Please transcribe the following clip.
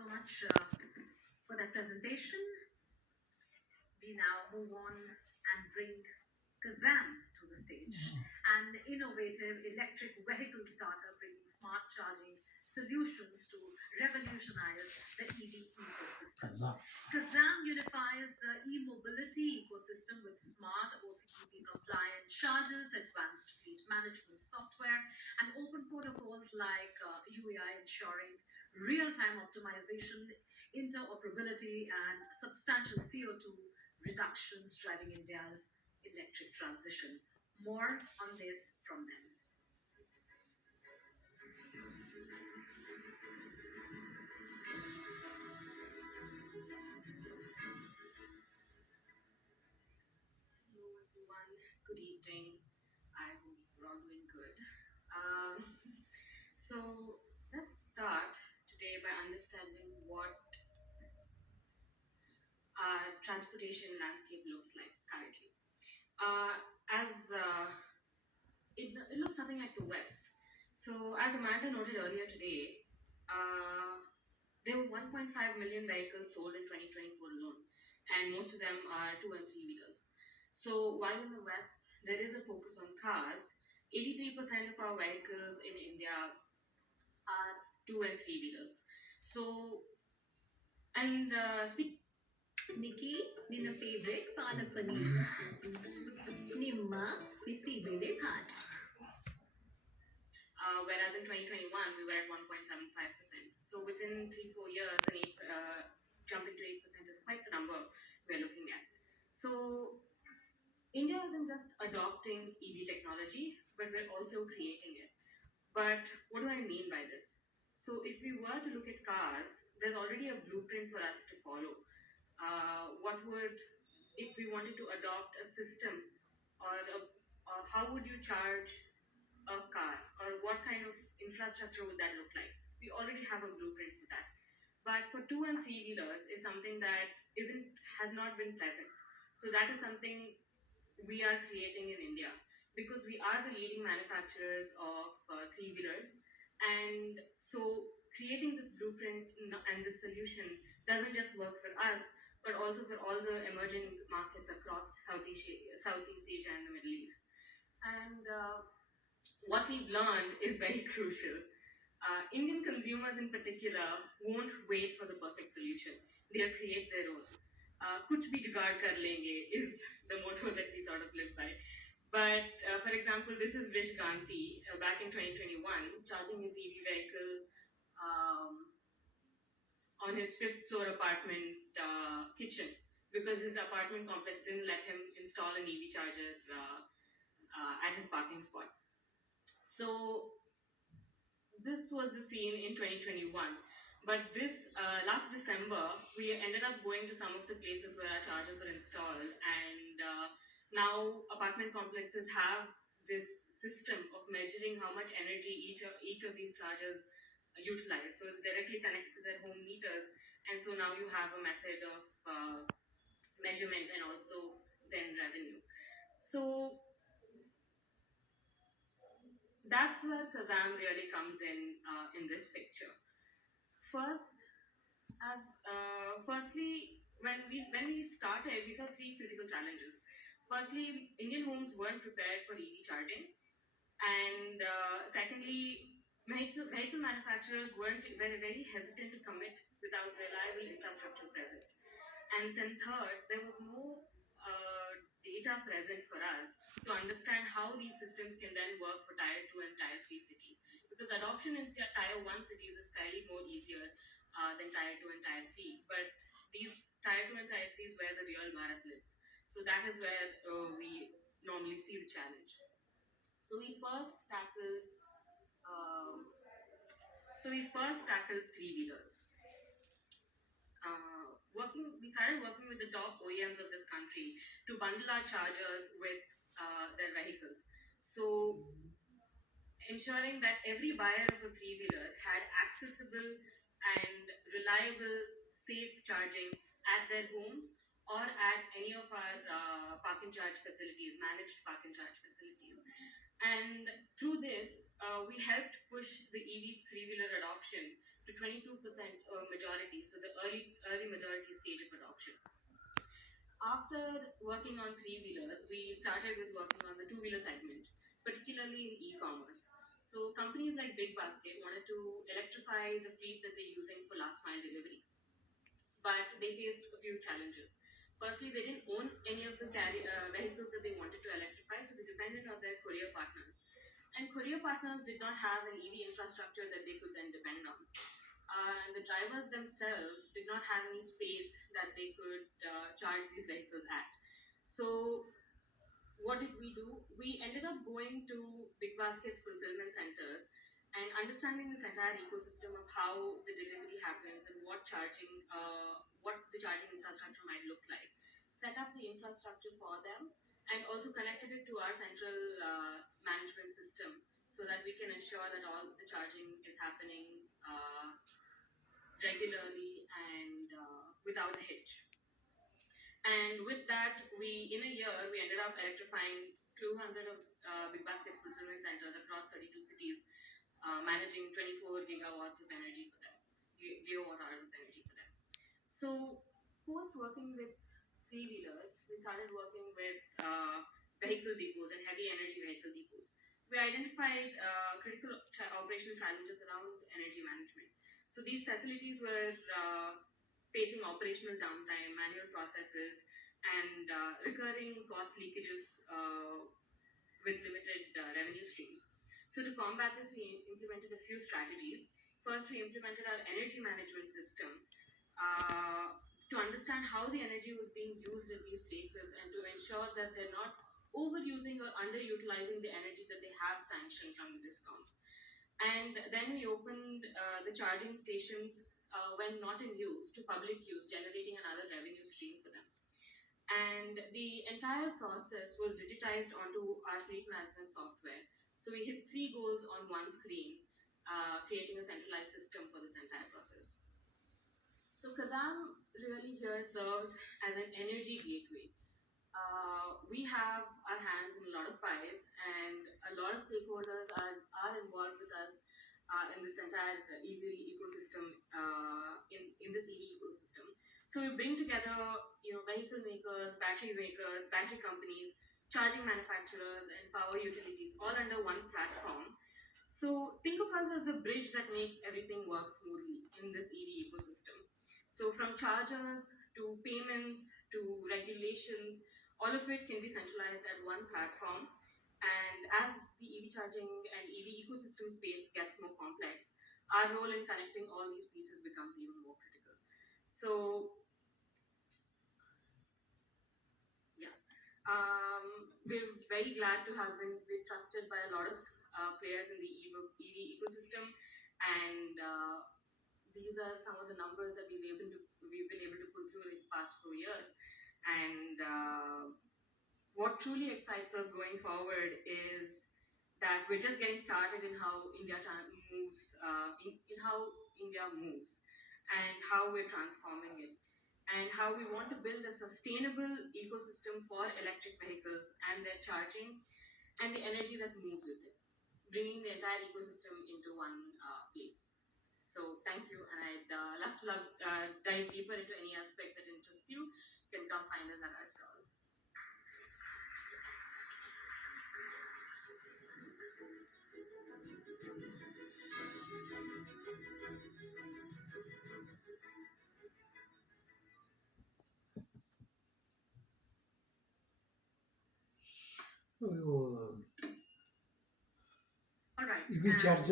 so much for that presentation. We now move on and bring Kazam to the stage, an innovative electric vehicle startup bringing smart charging solutions to revolutionize the EV ecosystem. Kazam unifies the e-mobility ecosystem with smart OCPP compliant chargers, advanced fleet management software, and open protocols like UAI ensuring real-time optimization, interoperability, and substantial CO2 reductions driving India's electric transition. More on this from them. Hello everyone, good evening. I hope you're all doing good. Um, so let's start today by understanding what our transportation landscape looks like currently. As it looks nothing like the West. So as Amanda noted earlier today, uh, there were 1.5 million vehicles sold in 2024 alone, and most of them are two and three wheelers. So while in the West there is a focus on cars, 83% of our vehicles in India are two and three wheelers. So and speak. Nikki, ನಿನ್ನ favourite palak paneer ನಿಮ್ಮ bisibele bath. Whereas in 2021 we were at 1.75%. So within 3-4 years, an jumping to 8% is quite the number we're looking at. So India isn't just adopting EV technology, but we're also creating it. But what do I mean by this? So if we were to look at cars, there's already a blueprint for us to follow. What would, if we wanted to adopt a system, how would you charge a car, or what kind of infrastructure would that look like? We already have a blueprint for that. But for two and three wheelers is something that isn't has not been present. So that is something we are creating in India, because we are the leading manufacturers of three wheelers, and so creating this blueprint and this solution doesn't just work for us, but also for all the emerging markets across Southeast Asia and the Middle East. And what we've learned is very crucial. Indian consumers in particular won't wait for the perfect solution. They'll create their own. Kuch bhi jugaad kar lenge is the motto that we sort of live by. But for example, this is Vish Ganti back in 2021 charging his EV vehicle um, on his fifth floor apartment kitchen, because his apartment complex didn't let him install an EV charger at his parking spot. So this was the scene in 2021. But this last December, we ended up going to some of the places where our chargers were installed, and now apartment complexes have this system of measuring how much energy each of these chargers utilize. So it's directly connected to their home meters, and so now you have a method of measurement and also then revenue. So that's where Kazam really comes in this picture. First, firstly, when we started, we saw three critical challenges. Firstly, Indian homes weren't prepared for EV charging, and secondly, vehicle manufacturers were very hesitant to commit without reliable infrastructure present. And then third, there was no data present for us to understand how these systems can then work for tier 2 and tier 3 cities. Because adoption in tier 1 cities is fairly more easier than tier 2 and tier 3. But these tier 2 and tier 3 is where the real Bharat lives. So that is where we normally see the challenge. So we first tackled um, three wheelers. We started working with the top OEMs of this country to bundle our chargers with their vehicles. So ensuring that every buyer of a three wheeler had accessible and reliable, safe charging at their homes or at any of our park and charge facilities, managed park and charge facilities. And through this, we helped push the EV three wheeler adoption to 22% majority, so the early majority stage of adoption. After working on three-wheelers, we started with working on the two-wheeler segment, particularly in e-commerce. So companies like Big Basket wanted to electrify the fleet that they're using for last mile delivery, but they faced a few challenges. Firstly, they didn't own any of the vehicles that they wanted to electrify, so they depended on their courier partners. And courier partners did not have an EV infrastructure that they could then depend on. And the drivers themselves did not have any space that they could charge these vehicles at. So what did we do? We ended up going to Big Basket's fulfillment centers and understanding this entire ecosystem of how the delivery happens and what the charging infrastructure might look like. Set up the infrastructure for them and also connected it to our central management system so that we can ensure that all the charging is happening regularly and without a hitch. And with that, in a year, we ended up electrifying 200 of Big Basket's fulfillment centers across 32 cities, managing 24 gigawatts of energy for them, gigawatt hours of energy for them. So, post working with three-wheelers, we started working with vehicle depots and heavy energy vehicle depots. We identified critical operational challenges around energy management. So, these facilities were facing operational downtime, manual processes, and recurring cost leakages with limited revenue streams. So to combat this, we implemented a few strategies. First, we implemented our energy management system to understand how the energy was being used in these places and to ensure that they're not overusing or underutilizing the energy that they have sanctioned from the discoms. And then we opened the charging stations when not in use to public use, generating another revenue stream for them. And the entire process was digitized onto our fleet management software. So we hit 3 goals on one screen, creating a centralized system for this entire process. So Kazam really here serves as an energy gateway. We have our hands in a lot of pies, and a lot of stakeholders are involved with us in this entire EV ecosystem, in this EV ecosystem. So we bring together, vehicle makers, battery companies, charging manufacturers, and power utilities all under one platform. So think of us as the bridge that makes everything work smoothly in this EV ecosystem. So from chargers to payments to regulations, all of it can be centralized at one platform. And as the EV charging and EV ecosystem space gets more complex, our role in connecting all these pieces becomes even more critical. So, yeah, we're very glad to have been trusted by a lot of players in the EV ecosystem, and these are some of the numbers that we've been able to pull through in the past 4 years. And what truly excites us going forward is that we're just getting started in how India moves, in how India moves, and how we're transforming it, and how we want to build a sustainable ecosystem for electric vehicles and their charging, and the energy that moves with it. So bringing the entire ecosystem into one place. So thank you, and I'd love to dive deeper into any aspect that interests you. You can come find us at our stall. All right. EV charger